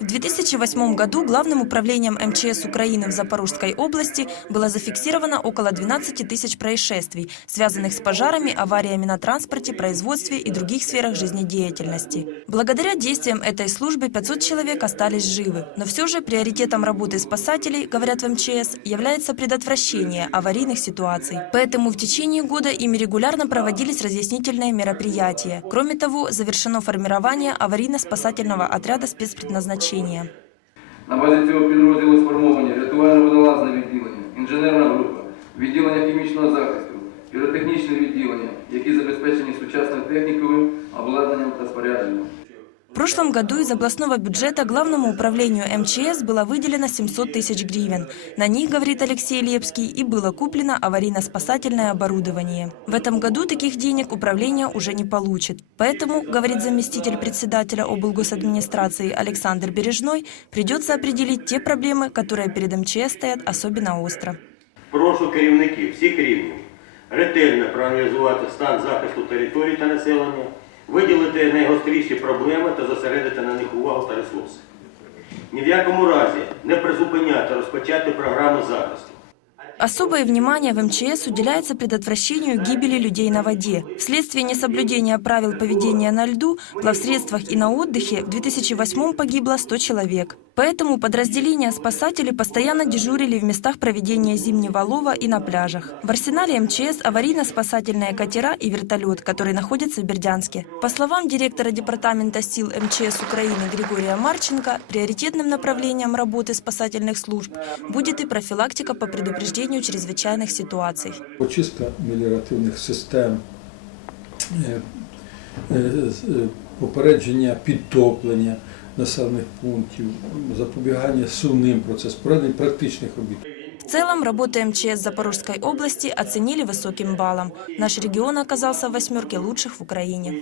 В 2008 году Главным управлением МЧС Украины в Запорожской области было зафиксировано около 12 тысяч происшествий, связанных с пожарами, авариями на транспорте, производстве и других сферах жизнедеятельности. Благодаря действиям этой службы 500 человек остались живы. Но все же приоритетом работы спасателей, говорят в МЧС, является предотвращение аварийных ситуаций. Поэтому в течение года ими регулярно проводились разъяснительные мероприятия. Кроме того, завершено формирование аварийно-спасательного отряда спецпредназначения. На базі цього підрозділу сформовані рятувально-водолазне відділення, інженерна група, відділення хімічного захисту, піротехнічне відділення, які забезпечені сучасною технікою, обладнанням та спорядженням. В прошлом году из областного бюджета Главному управлению МЧС было выделено 700 тысяч гривен. На них, говорит Алексей Лепский, и было куплено аварийно-спасательное оборудование. В этом году таких денег управление уже не получит. Поэтому, говорит заместитель председателя облгосадминистрации Александр Бережной, придется определить те проблемы, которые перед МЧС стоят особенно остро. Прошу керівників всіх рівнів ретельно проаналізувати стан захисту територій та населення, виділити найгостріші проблеми та зосередити на них увагу та ресурси. Ні в якому разі не призупиняти розпочати програму захисту. Особое внимание в МЧС уделяется предотвращению гибели людей на воде. Вследствие несоблюдения правил поведения на льду, в плавсредствах и на отдыхе в 2008 погибло 100 человек. Поэтому подразделения спасателей постоянно дежурили в местах проведения зимнего лова и на пляжах. В арсенале МЧС аварийно-спасательные катера и вертолет, который находится в Бердянске. По словам директора Департамента сил МЧС Украины Григория Марченко, приоритетным направлением работы спасательных служб будет и профилактика по предупреждению чрезвычайных ситуаций. Очистка меліоративних систем, е, з- е, попередження підтоплення населених пунктів, запобігання сумним процесам, проведення практичних робіт. В целом, работу МЧС Запорожской области оценили высоким баллом. Наш регион оказался в лучших в Украине.